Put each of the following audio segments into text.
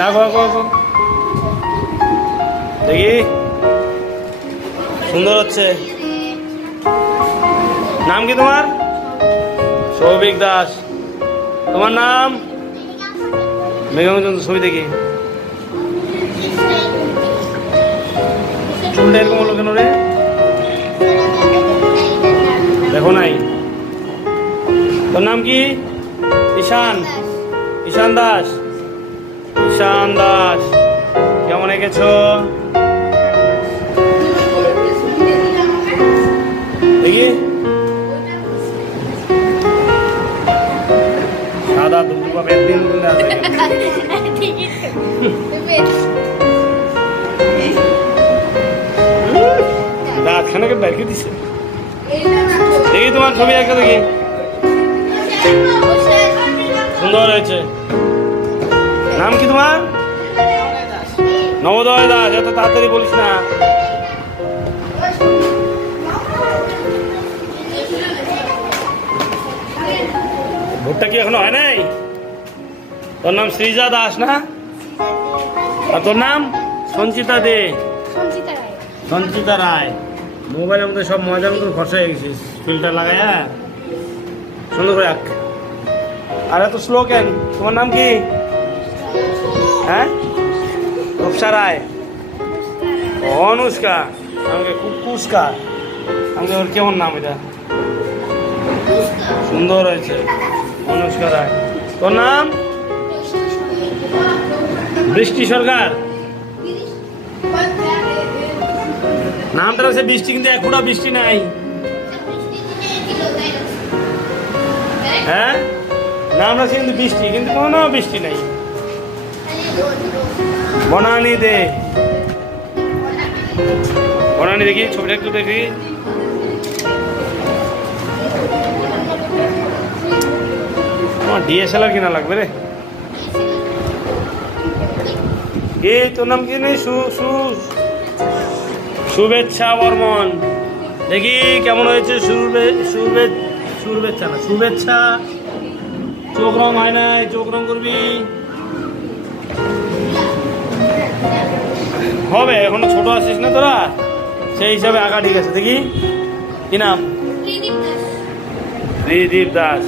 না গো দেখি সুন্দর হচ্ছে। নাম কি তোমার? সৌভিক দাস। তোমার নাম? মেঘম চন্দ্র। ছবি দেখি। চুলটা এরকম হলো কেন রে? দেখো নাই। তোর নাম কি? ঈশান। ঈশান দাস। ঈশান দাস কেমন এঁকেছো? দেখি। সাদা দুটো পাবে একদিন দাঁত খানাকে বাইকে দিছে। দেখি তোমার ছবি একটা দেখি। সুন্দর হয়েছে। নাম কি তোমার? নবোদয় দাস। এত তাড়াতাড়ি বলিস না। ভোটটা কি এখনো হয় নাই? তোর নাম সৃজা দাস না? আর তোর নাম? সঞ্চিতা দে। সঞ্চিতা রায়। মোবাইলের মধ্যে সব মজার মতো খরচা হয়ে গেছিস। ফিল্টার লাগাই। হ্যাঁ সুন্দর করে আঁক। আর এত স্লো কেন? তোমার নাম কি? হ্যাঁ রূপসা রায়। অনুষ্কা। আমাকে কুস্কা। আমাকে ওর কেমন নাম এটা? সুন্দর হয়েছে। অনুষ্কা রায়। তোর নাম? বৃষ্টি সরকার। নামটা হচ্ছে বৃষ্টি, কিন্তু এক ফোঁটা বৃষ্টি নাই। হ্যাঁ নামটা হচ্ছে কিন্তু বৃষ্টি, কিন্তু কোনো বৃষ্টি নাই। বনানি দে। বনানি দেখি ছবিটা একটু দেখি। আমার ডিএসএলআর কিনা লাগবে রে। তোর নাম কি নেই? শুভেচ্ছা বর্মন। দেখি কেমন হয়েছে। শুভেচ্ছা না শুভেচ্ছা। চোখ রং হয় নাই, চোখ রং করবি। হবে, এখনো ছোট আছিস না তোরা, সেই হিসাবে আঁকা ঠিক আছে। দেখি কি নাম? ত্রিদীপ দাস।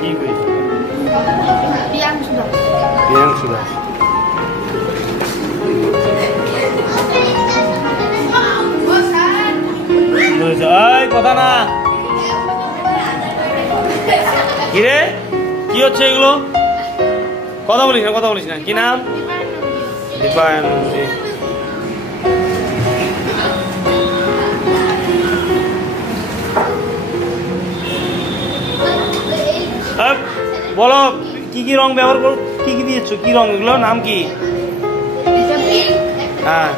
কি প্রিয়াংশু দাস। কথা না কিরে, কি হচ্ছে এগুলো? কথা বলিস না। কি নাম? দীপায়নন্দী। বলো কি কি রং ব্যবহার করো? কি কি দিয়েছো? কি রং এগুলো? নাম কি? হ্যাঁ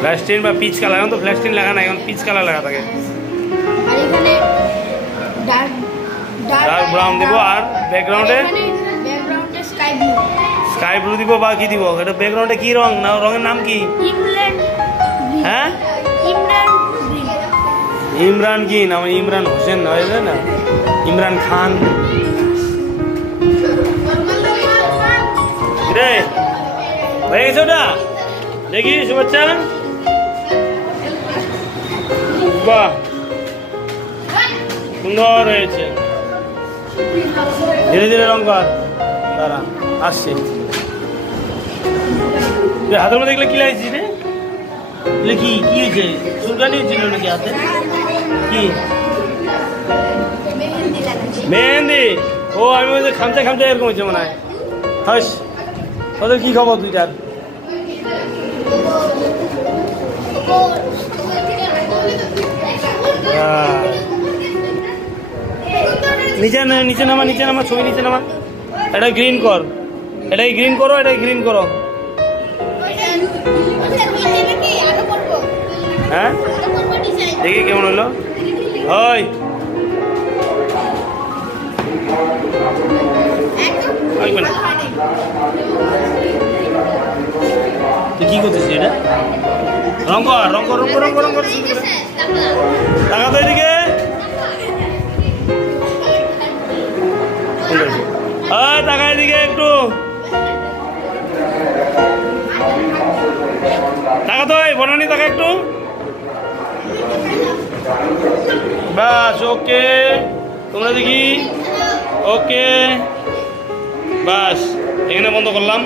ফ্ল্যাস্টিন বা পিচ কালার। এখন তো ফ্ল্যাস্টিন লাগা না, এখন পিচ কালার লাগা থাকে। ডার্ক ব্রাউন দিব। আর ব্যাকগ্রাউন্ডে স্কাই ব্লু দিব বা কি দিব? এটা ব্যাকগ্রাউন্ডে কি রং? না রঙের নাম কি? হ্যাঁ ইমরান কি নাম? ইমরান হোসেন হয়ে যায় না? ইমরান খান। রে হয়ে গেছে ওটা? দেখি শুভেচ্ছা। বাহ সুন্দর হয়েছে। ধীরে ধীরে রং কর। দাঁড়া আসছে। হাতের মধ্যে দেখলে কি লাগছি রে? কি কি হয়েছে? চুলকানি ছিল নাকি হাতে? কি মেহেন্দি? ও আমি বলছি খামচা এরকম হয়েছে মনে হয়। হাস ওদের কি খবর দুইটার? নিচে নামা ছবি নিচে নামা। এটা গ্রিন কর। এটাই গ্রিন করো। হ্যাঁ দেখি কেমন হলো। হয় তুই কি করছিস এটা? রং কর, রং কর, রং কর, রং কর, রং কর। টাকা তো এদিকে। টাকা এদিকে একটু। টাকা তো বনানি টাকা একটু। বাস ওকে, তোমরা দেখি ওকে, বাস এখানে বন্ধ করলাম।